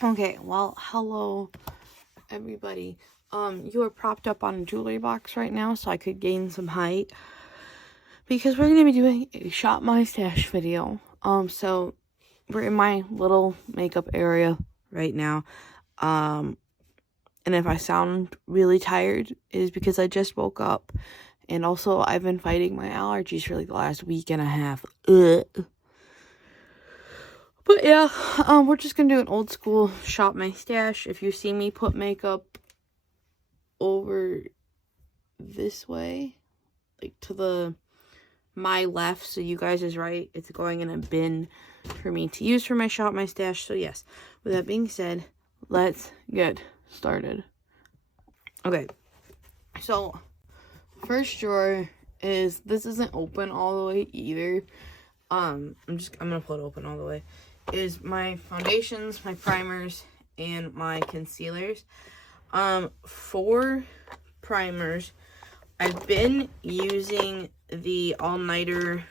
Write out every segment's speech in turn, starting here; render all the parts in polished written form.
Okay, well, hello, everybody. You are propped up on a jewelry box right now, so I could gain some height. Because we're going to be doing a Shop My Stash video. So we're in my little makeup area right now. And if I sound really tired, it is because I just woke up. And also, I've been fighting my allergies for like the last week and a half. Ugh. But yeah, we're just gonna do an old school Shop My Stash. If you see me put makeup over this way, like to my left, so you guys is right, it's going in a bin for me to use for my Shop My Stash. So yes, with that being said, let's get started. Okay, so first drawer is, this isn't open all the way either. I'm gonna pull it open all the way. Is my foundations, my primers, and my concealers. For primers, I've been using the All Nighter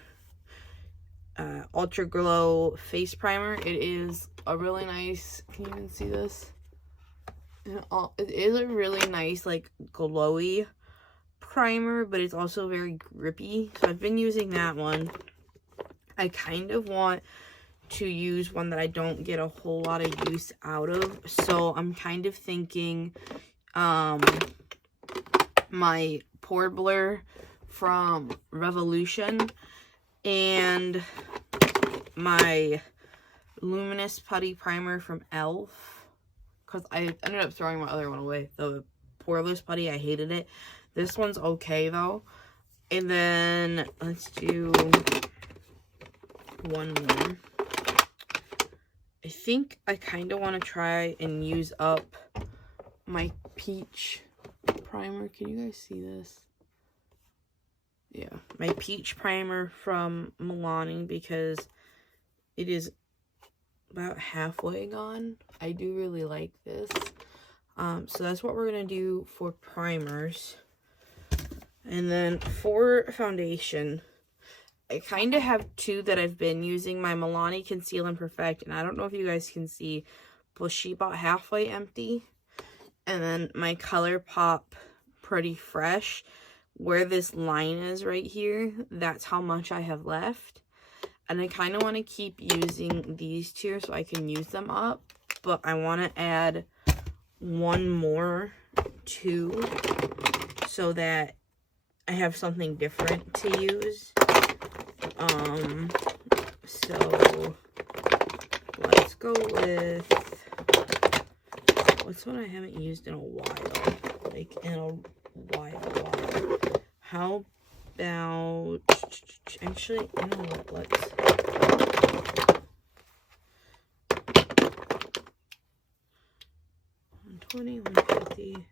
Ultra Glow face primer. It is a really nice, can you even see this? It is a really nice, like, glowy primer, but it's also very grippy. So I've been using that one. I kind of want to use one that I don't get a whole lot of use out of, so I'm kind of thinking my Pore Blur from Revolution and my Luminous Putty Primer from e.l.f. because I ended up throwing my other one away. The Poreless Putty, I hated it. This one's okay though. And then let's do one more. I think I kind of want to try and use up my peach primer. Can you guys see this? Yeah, my peach primer from Milani, because it is about halfway gone. I do really like this. So that's what we're going to do for primers. And then for foundation, I kind of have two that I've been using. My Milani Conceal and Perfect, and I don't know if you guys can see, but she bought halfway empty. And then my ColourPop Pretty Fresh, where this line is right here, that's how much I have left. And I kind of want to keep using these two so I can use them up, but I want to add one more too, so that I have something different to use. So let's go with, what's one I haven't used in a while? Like in a while. How about, actually, you know what, let's, $120, $150.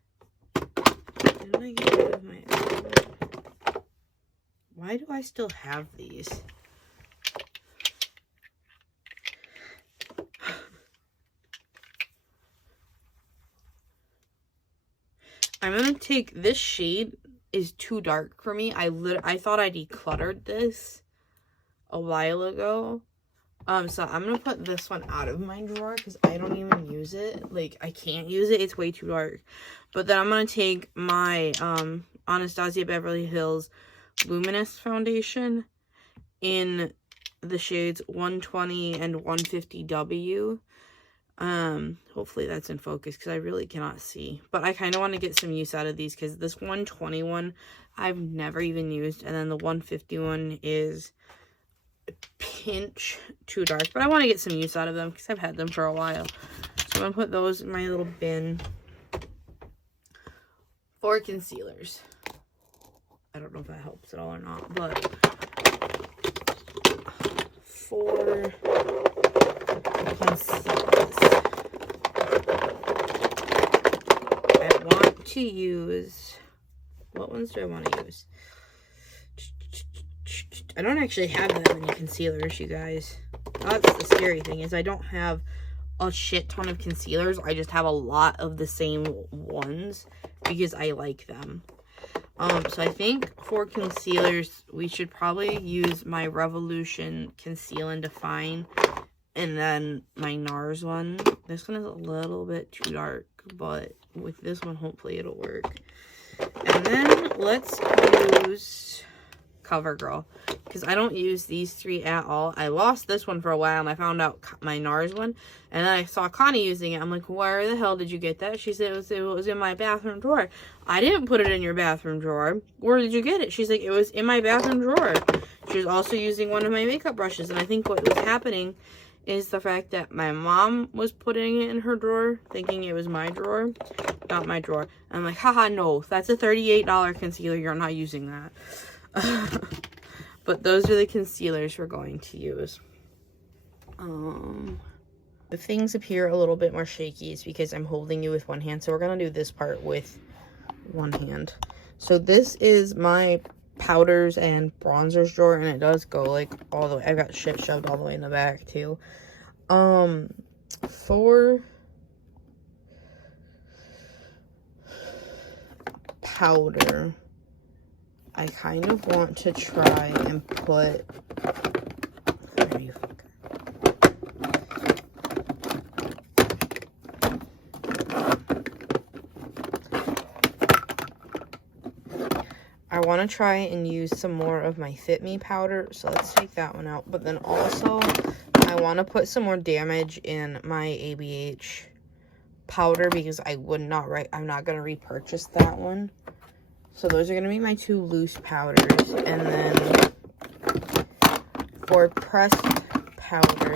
Did I get rid of my other? Why do I still have these? I'm gonna take this shade, is too dark for me. I thought I decluttered this a while ago. So I'm gonna put this one out of my drawer because I don't even use it. Like, I can't use it. It's way too dark. But then I'm gonna take my Anastasia Beverly Hills Luminous Foundation in the shades 120 and 150W. Hopefully that's in focus because I really cannot see. But I kind of want to get some use out of these because this 121 I've never even used. And then the 151 is a pinch too dark. But I want to get some use out of them because I've had them for a while. So I'm going to put those in my little bin. For concealers. I don't know if that helps at all or not. But for concealers, I want to use, what ones do I want to use? I don't actually have that many concealers, you guys. That's the scary thing, is I don't have a shit ton of concealers. I just have a lot of the same ones because I like them. So I think for concealers, we should probably use my Revolution Conceal and Define And then my NARS one. This one is a little bit too dark, but with this one, hopefully it'll work. And then let's use CoverGirl, because I don't use these three at all. I lost this one for a while, and I found out my NARS one, and then I saw Connie using it. I'm like, where the hell did you get that? She said it was in my bathroom drawer. I didn't put it in your bathroom drawer. Where did you get it? She's like, it was in my bathroom drawer. She was also using one of my makeup brushes, and I think what was happening is the fact that my mom was putting it in her drawer, thinking it was my drawer, not my drawer. And I'm like, haha, no, that's a $38 concealer. You're not using that. But those are the concealers we're going to use. The things appear a little bit more shaky is because I'm holding you with one hand. So we're going to do this part with one hand. So this is my powders and bronzers drawer, and it does go like all the way. I've got shit shoved all the way in the back too. For powder, I kind of want to try and put, where are you fucker? I want to try and use some more of my Fit Me powder, so let's take that one out. But then also, I want to put some more damage in my ABH powder, because I'm not going to repurchase that one. So those are going to be my two loose powders. And then for pressed powder,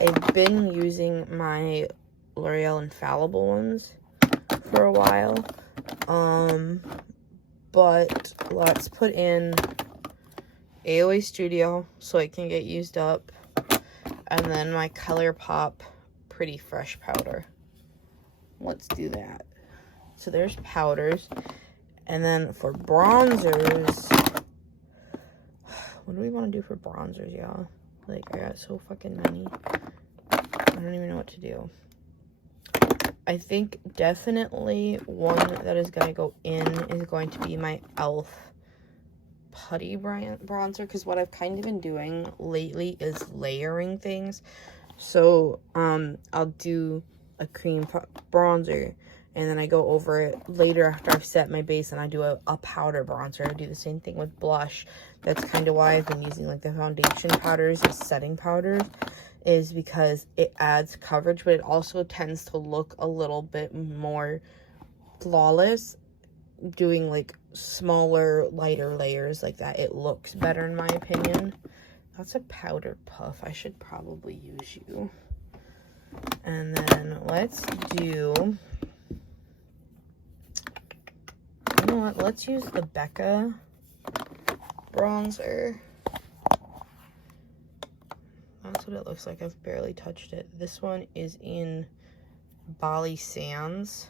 I've been using my L'Oreal Infallible ones for a while. But let's put in AOA Studio so it can get used up. And then my ColourPop Pretty Fresh powder. Let's do that. So there's powders. And then for bronzers, what do we want to do for bronzers, y'all? Like, I got so fucking many. I don't even know what to do. I think definitely one that is going to go in is going to be my e.l.f. Putty bronzer, because what I've kind of been doing lately is layering things. So, I'll do a cream bronzer, and then I go over it later after I've set my base, and I do a powder bronzer. I do the same thing with blush. That's kind of why I've been using, like, the foundation powders as setting powders, is because it adds coverage, but it also tends to look a little bit more flawless doing, like, smaller, lighter layers like that. It looks better, in my opinion. That's a powder puff. I should probably use you. And then let's do, you know what, let's use the Becca bronzer. That's what it looks like. I've barely touched it. This one is in Bali Sands.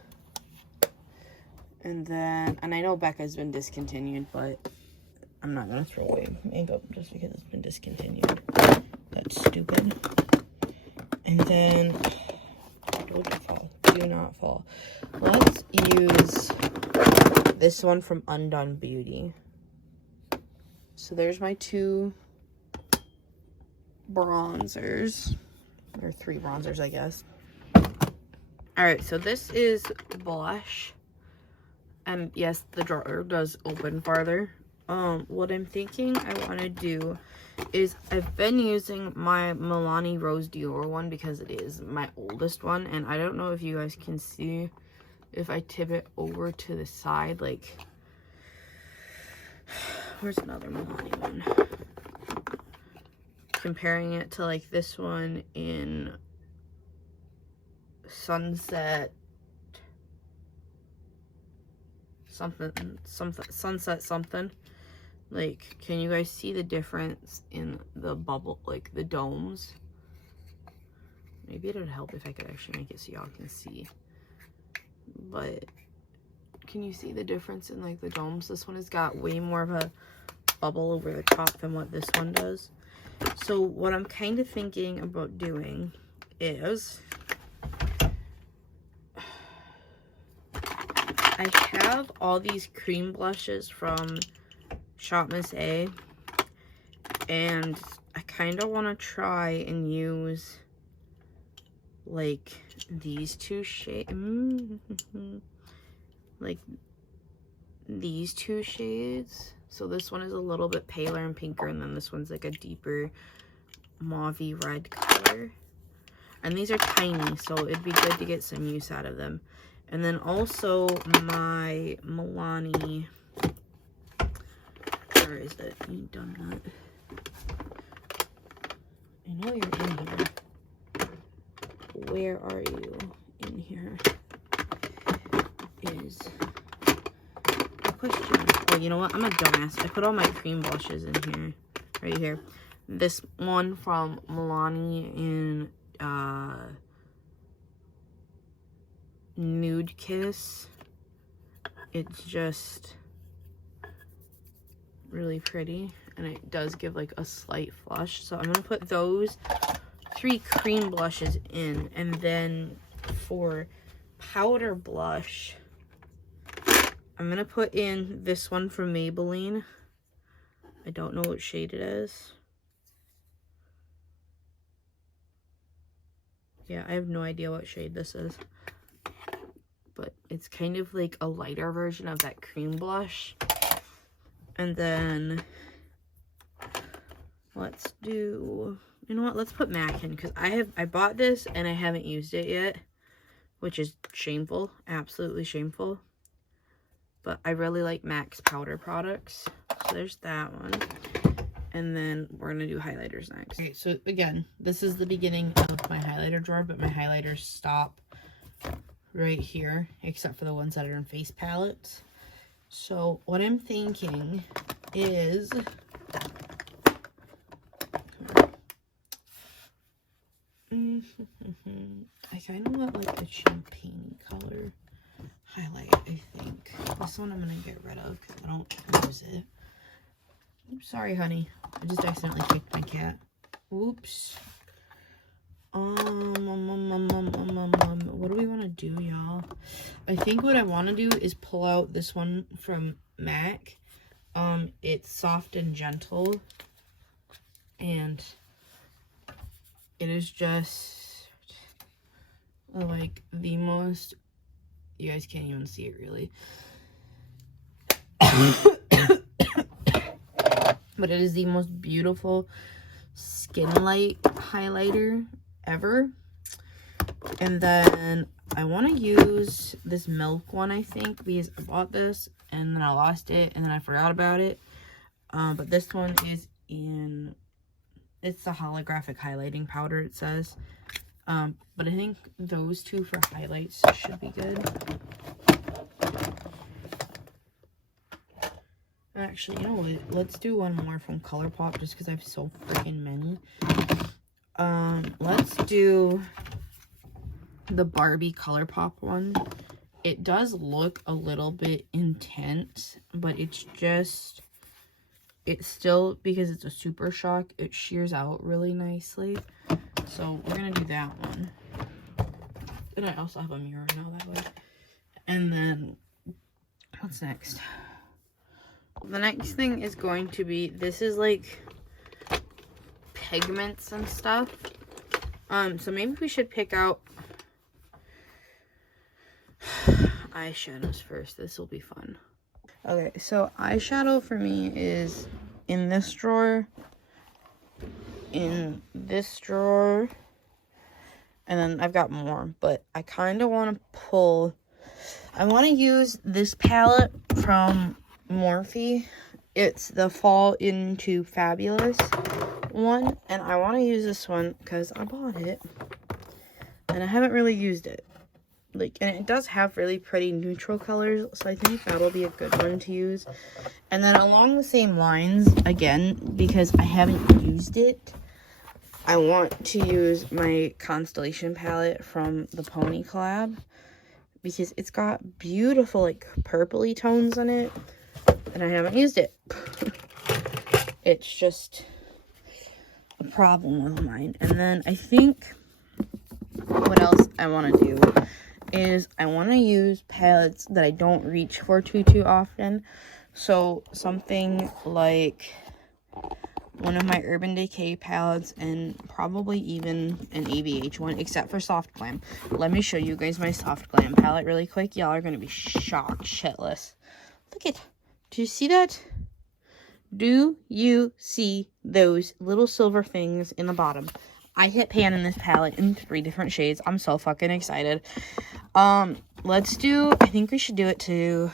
And then, and I know Becca's been discontinued, but I'm not going to throw away makeup just because it's been discontinued. That's stupid. And then, don't fall. Do not fall. Let's use this one from Undone Beauty. So there's my two bronzers. Or three bronzers, I guess. Alright, so this is blush. And yes, the drawer does open farther. What I'm thinking I want to do is, I've been using my Milani Rose Dior one because it is my oldest one. And I don't know if you guys can see if I tip it over to the side. Like, where's another Milani one? Comparing it to, like, this one in Sunset Sunset something. Like, can you guys see the difference in the bubble, like the domes? Maybe it would help if I could actually make it so y'all can see. But can you see the difference in, like, the domes? This one has got way more of a bubble over the top than what this one does. So what I'm kind of thinking about doing is, I have all these cream blushes from Shop Miss A, and I kind of want to try and use like these two shades, like these two shades. So this one is a little bit paler and pinker, and then this one's like a deeper mauve-y red color. And these are tiny, so it'd be good to get some use out of them. And then also my Milani, where is it? You done that? I know you're in here. Where are you in here? Is a question. Oh, you know what? I'm a dumbass. I put all my cream blushes in here. Right here. This one from Milani in Nude Kiss. It's just really pretty, and it does give like a slight flush. So I'm gonna put those 3 cream blushes in, and then for powder blush, I'm gonna put in this one from Maybelline. I don't know what shade it is. Yeah, I have no idea what shade this is, but it's kind of like a lighter version of that cream blush. And then let's do, you know what, let's put MAC in, because I bought this and I haven't used it yet, which is shameful, absolutely shameful. But I really like MAC's powder products. So there's that one. And then we're going to do highlighters next. Okay, so again, this is the beginning of my highlighter drawer, but my highlighters stop right here, except for the ones that are in face palettes. So what I'm thinking is, I kind of want like a champagne color highlight, I think. This one I'm going to get rid of because I don't use it. Oops, sorry, honey. I just accidentally kicked my cat. Oops. What do we want to do, y'all? I think what I want to do is pull out this one from MAC. It's Soft and Gentle. And it is just like the most, you guys can't even see it really. But it is the most beautiful skin light highlighter ever. And then I want to use this Milk one, I think, because I bought this and then I lost it and then I forgot about it. But this one is in, it's the holographic highlighting powder, it says. But I think those two for highlights should be good. Actually, you know what? Let's do one more from ColourPop just because I have so freaking many. Let's do the Barbie ColourPop one. It does look a little bit intense, but it's just, it's still, because it's a Super Shock, it shears out really nicely. So we're gonna do that one. And I also have a mirror now that way. And then, what's next? The next thing is going to be, this is like pigments and stuff. So maybe we should pick out eyeshadows first. This will be fun. Okay, so eyeshadow for me is in this drawer, in this drawer, and then I've got more, but I kind of want to pull, I want to use this palette from Morphe. It's the Fall Into Fabulous one, and I want to use this one because I bought it and I haven't really used it. Like, and it does have really pretty neutral colors, so I think that'll be a good one to use. And then along the same lines, again, because I haven't used it, I want to use my Constellation palette from the Pony collab, because it's got beautiful like purpley tones in it, and I haven't used it. It's just a problem with mine. And then I think what else I want to do is I want to use palettes that I don't reach for too often. So something like one of my Urban Decay palettes, and probably even an ABH one, except for Soft Glam. Let me show you guys my Soft Glam palette really quick. Y'all are going to be shocked shitless. Look at, do you see that? Do you see those little silver things in the bottom? I hit pan in this palette in 3 different shades. I'm so fucking excited. Let's do, I think we should do it to,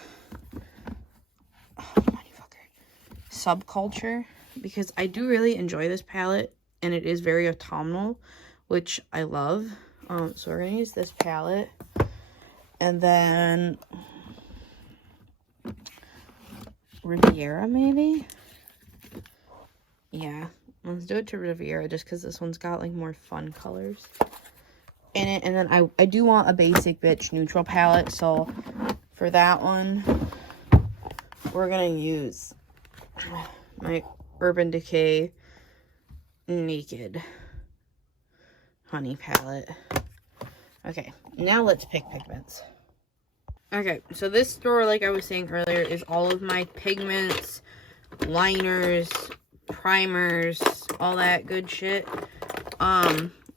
Subculture, because I do really enjoy this palette, and it is very autumnal, which I love. So we're gonna use this palette, and then Riviera, maybe? Yeah, let's do it to Riviera, just because this one's got, like, more fun colors in it. And then I do want a basic bitch neutral palette, so for that one, we're gonna use my Urban Decay Naked Honey palette. Okay, now let's pick pigments. Okay, so this store, like I was saying earlier, is all of my pigments, liners, primers, all that good shit.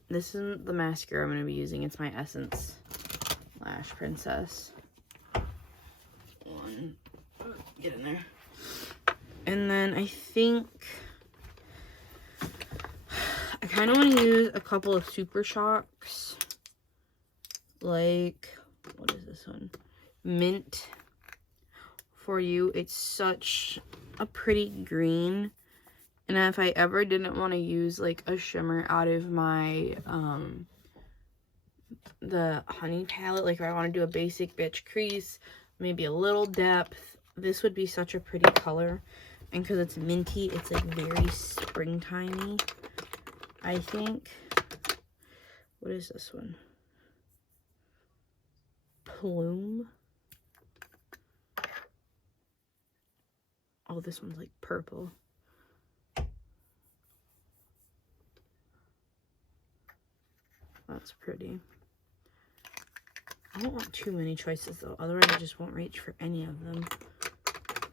This isn't the mascara I'm going to be using. It's my Essence Lash Princess one. Get in there. And then I think I kind of want to use a couple of Super Shocks. Like, what is this one? Mint For You. It's such a pretty green. And if I ever didn't want to use, like, a shimmer out of my, the honey palette, like if I want to do a basic bitch crease, maybe a little depth, this would be such a pretty color. And because it's minty, it's, like, very springtimey, I think. What is this one? Plume. Oh, this one's, like, purple. That's pretty. I don't want too many choices, though. Otherwise, I just won't reach for any of them.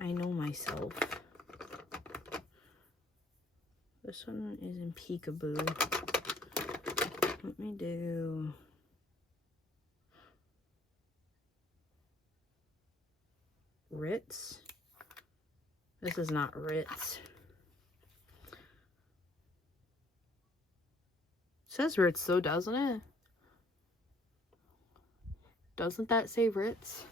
I know myself. This one is in Peekaboo. Let me do... Ritz. This is not Ritz. It says Ritz though, doesn't it? Doesn't that say Ritz?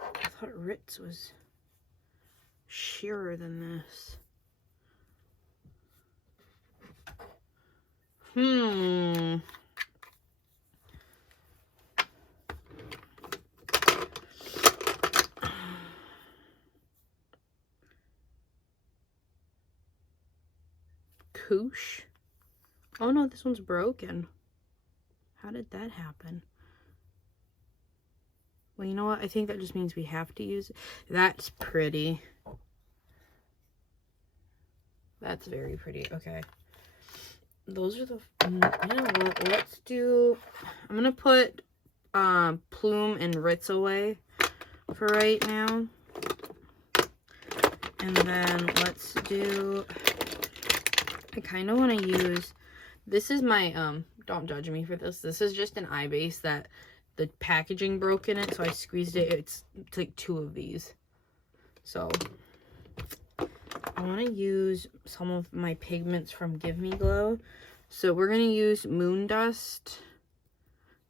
I thought Ritz was sheerer than this. Koosh? Oh no, this one's broken. How did that happen? Well, you know what? I think that just means we have to use it. That's pretty. That's very pretty. Okay. Those are the... You know what? Let's do... I'm going to put Plume and Ritz away for right now. And then let's do... I kind of want to use... This is my... Don't judge me for this. This is just an eye base that the packaging broke in it, so I squeezed it. It's like 2 of these. So... I want to use some of my pigments from Give Me Glow. So we're going to use Moon Dust.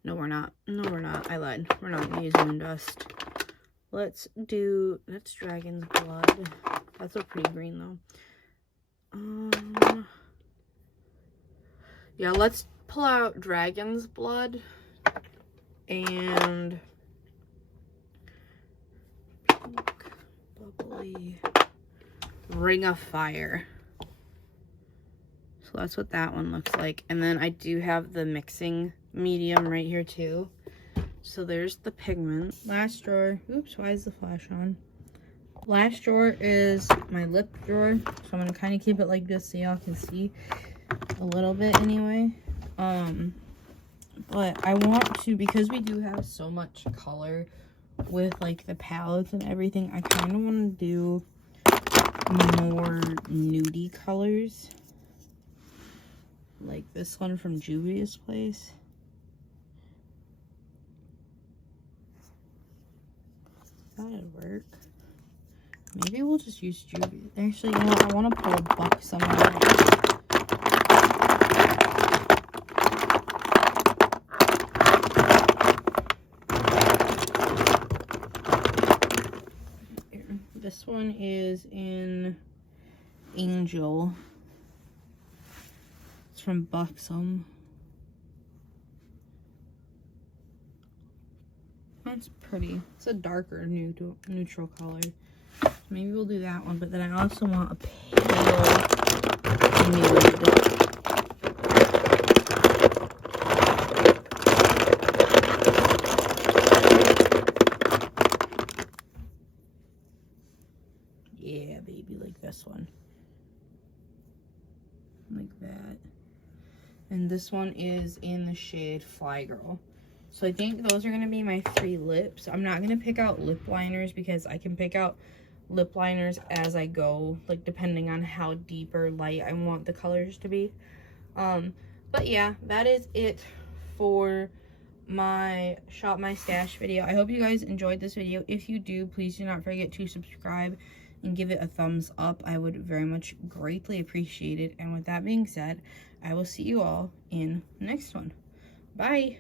No, we're not. No, we're not. I lied. We're not going to use Moon Dust. Let's do... That's Dragon's Blood. That's a pretty green, though. Yeah, let's pull out Dragon's Blood. And... Pink, bubbly... Ring of Fire. So that's what that one looks like. And then I do have the mixing medium right here too. So there's the pigment. Last drawer. Oops, why is the flash on? Last drawer is my lip drawer. So I'm going to kind of keep it like this so y'all can see a little bit anyway. But I want to, because we do have so much color with like the palettes and everything, I kind of want to do more nudie colors. Like this one from Juvia's Place. That'd work. Maybe we'll just use Juvia. Actually, you know what? I want to pull a buck somewhere. This one is in Angel. It's from Buxom. That's pretty. It's a darker neutral color. Maybe we'll do that one, but then I also want a pale nude. Yeah, baby, like this one. Like that. And this one is in the shade Fly Girl. So I think those are going to be my 3 lips. I'm not going to pick out lip liners because I can pick out lip liners as I go, like depending on how deep or light I want the colors to be. But yeah, that is it for my Shop My Stash video. I hope you guys enjoyed this video. If you do, please do not forget to subscribe and give it a thumbs up. I would very much greatly appreciate it. And with that being said, I will see you all in the next one. Bye.